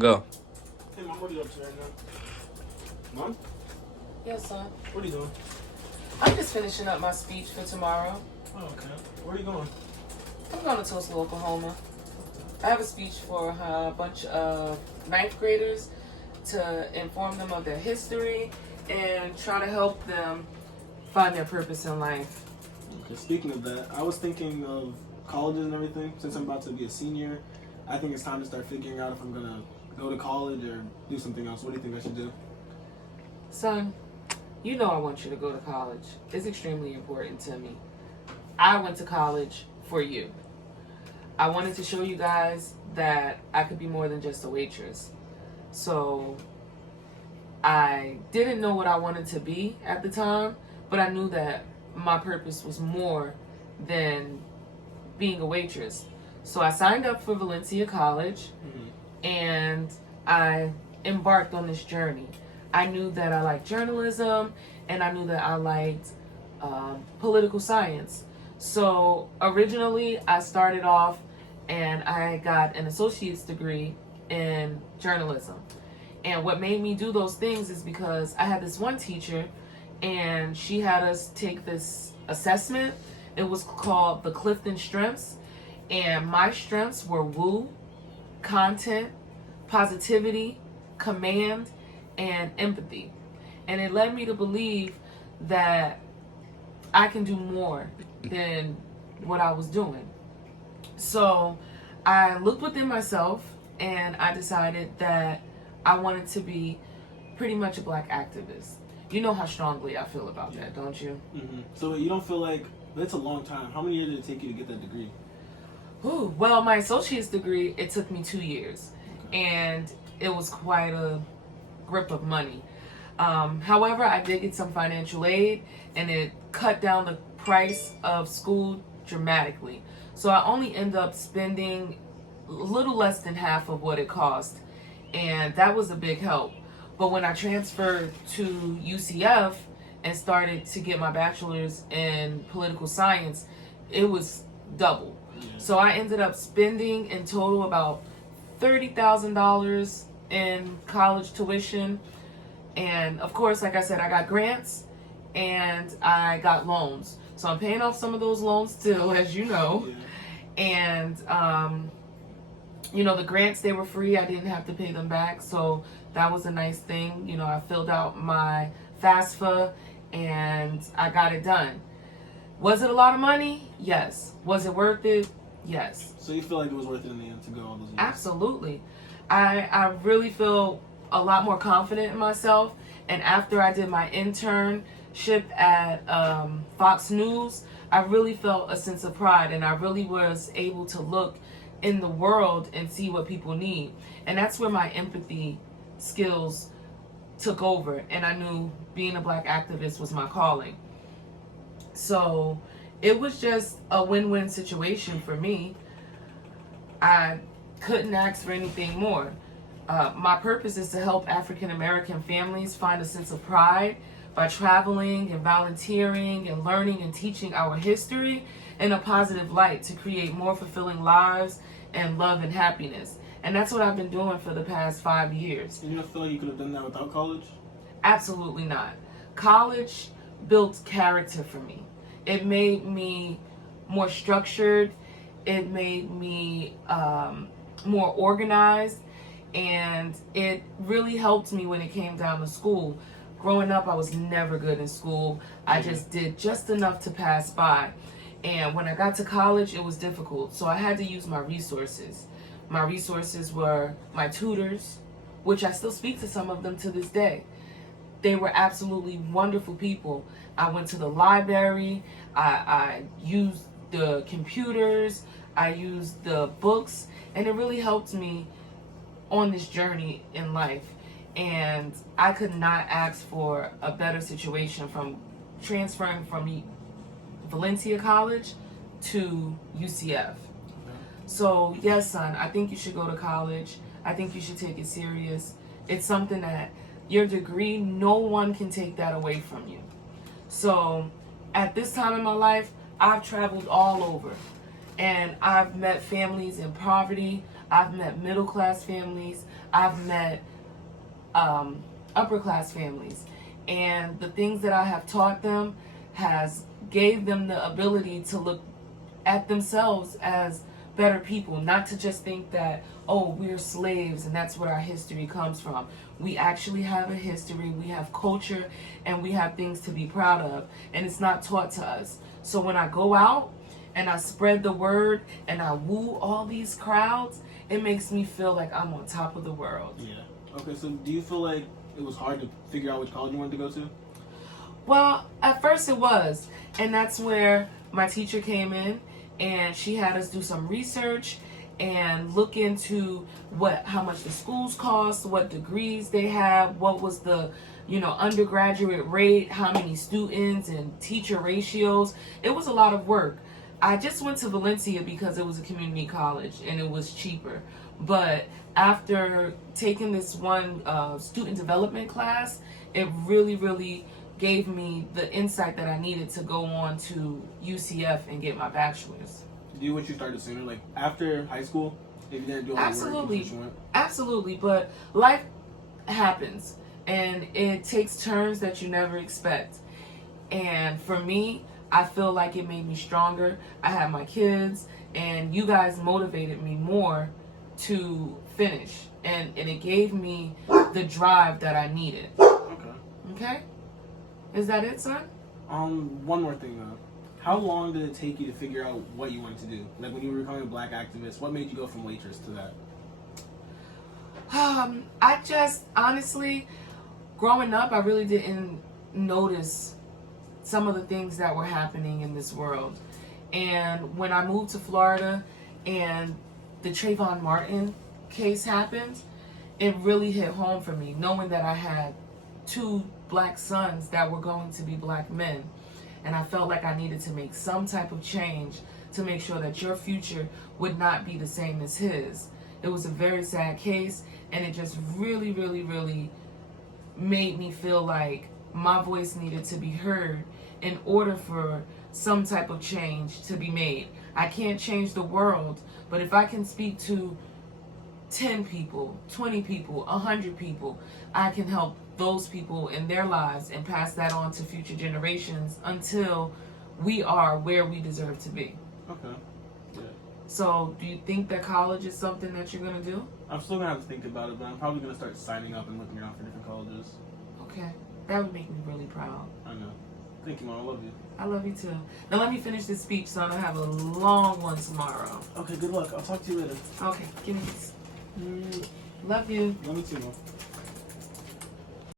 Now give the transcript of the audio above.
Go. Hey, Mom, what are you up to right now? Mom? Yes, son. What are you doing? I'm just finishing up my speech for tomorrow. Oh, okay. Where are you going? I'm going to Tulsa, Oklahoma. I have a speech for a bunch of ninth graders to inform them of their history and try to help them find their purpose in life. Okay, speaking of that, I was thinking of colleges and everything. Since I'm about to be a senior, I think it's time to start figuring out if I'm going to go to college or do something else. What do you think I should do? Son, you know I want you to go to college. It's extremely important to me. I went to college for you. I wanted to show you guys that I could be more than just a waitress. So I didn't know what I wanted to be at the time, but I knew that my purpose was more than being a waitress. So I signed up for Valencia College and I embarked on this journey. I knew that I liked journalism and I knew that I liked political science. So originally I started off and I got an associate's degree in journalism. And what made me do those things is because I had this one teacher and she had us take this assessment. It was called the Clifton Strengths. And my strengths were woo, content, positivity, command, and empathy. And it led me to believe that I can do more than what I was doing. So I looked within myself and I decided that I wanted to be pretty much a black activist. You know how strongly I feel about that, don't you? Mm-hmm. So you don't feel like that's a long time. How many years did it take you to get that degree? Ooh, well, my associate's degree, it took me 2 years. And it was quite a grip of money. However, I did get some financial aid and it cut down the price of school dramatically. So I only ended up spending a little less than half of what it cost. And that was a big help. But when I transferred to UCF and started to get my bachelor's in political science, it was double. So I ended up spending in total about $30,000 in college tuition. And of course, like I said, I got grants and I got loans. So I'm paying off some of those loans still, as you know. And, the grants, they were free. I didn't have to pay them back. So that was a nice thing. I filled out my FAFSA and I got it done. Was it a lot of money? Yes. Was it worth it? Yes. So you feel like it was worth it in the end to go all those years? Absolutely. I really feel a lot more confident in myself. And after I did my internship at Fox News, I really felt a sense of pride and I really was able to look in the world and see what people need. And that's where my empathy skills took over. And I knew being a black activist was my calling. So it was just a win-win situation for me. I couldn't ask for anything more. My purpose is to help African American families find a sense of pride by traveling and volunteering and learning and teaching our history in a positive light to create more fulfilling lives and love and happiness. And that's what I've been doing for the past 5 years. And you don't feel like you could have done that without college? Absolutely not. College built character for me. It made me more structured. It made me more organized. And it really helped me when it came down to school. Growing up, I was never good in school. I just did just enough to pass by. And when I got to college, it was difficult. So I had to use my resources. My resources were my tutors, which I still speak to some of them to this day. They were absolutely wonderful people. I went to the library. I used the computers. I used the books. And it really helped me on this journey in life. And I could not ask for a better situation from transferring from Valencia College to UCF. So yes, son, I think you should go to college. I think you should take it serious. It's something that your degree, no one can take that away from you. So at this time in my life, I've traveled all over and I've met families in poverty. I've met middle class families. I've met upper class families, and the things that I have taught them has gave them the ability to look at themselves as better people, not to just think that, oh, we're slaves and that's what our history comes from. We actually have a history, we have culture, and we have things to be proud of, and it's not taught to us. So when I go out and I spread the word and I woo all these crowds, it makes me feel like I'm on top of the world. Yeah. Okay, so do you feel like it was hard to figure out which college you wanted to go to? Well, at first it was, and that's where my teacher came in, and she had us do some research and look into how much the schools cost, what degrees they have, what was the undergraduate rate, how many students, and teacher ratios. It was a lot of work. I just went to Valencia because it was a community college and it was cheaper. But after taking this one student development class, it really, really gave me the insight that I needed to go on to UCF and get my bachelor's. Do you wish you started sooner, like after high school? If you didn't do all the work, Absolutely. you wish you went? Absolutely, but life happens and it takes turns that you never expect. And for me, I feel like it made me stronger. I had my kids, and you guys motivated me more to finish, and it gave me the drive that I needed. Okay. Okay? Is that it, son? One more thing though. How long did it take you to figure out what you wanted to do? Like when you were becoming a black activist, what made you go from waitress to that? I just honestly, growing up, I really didn't notice some of the things that were happening in this world. And when I moved to Florida and the Trayvon Martin case happened, it really hit home for me, knowing that I had 2 black sons that were going to be black men. And I felt like I needed to make some type of change to make sure that your future would not be the same as his. It was a very sad case, and it just really, really, really made me feel like my voice needed to be heard in order for some type of change to be made. I can't change the world, but if I can speak to 10 people, 20 people, 100 people, I can help those people in their lives and pass that on to future generations until we are where we deserve to be. Okay. Yeah. So, do you think that college is something that you're going to do? I'm still gonna have to think about it, but I'm probably gonna start signing up and looking around for different colleges. Okay. That would make me really proud. I know. Thank you, Mom. I love you. I love you too. Now let me finish this speech, son. I have a long one tomorrow. Okay, good luck. I'll talk to you later. Okay, give me this. Love you. Love you too, Mom.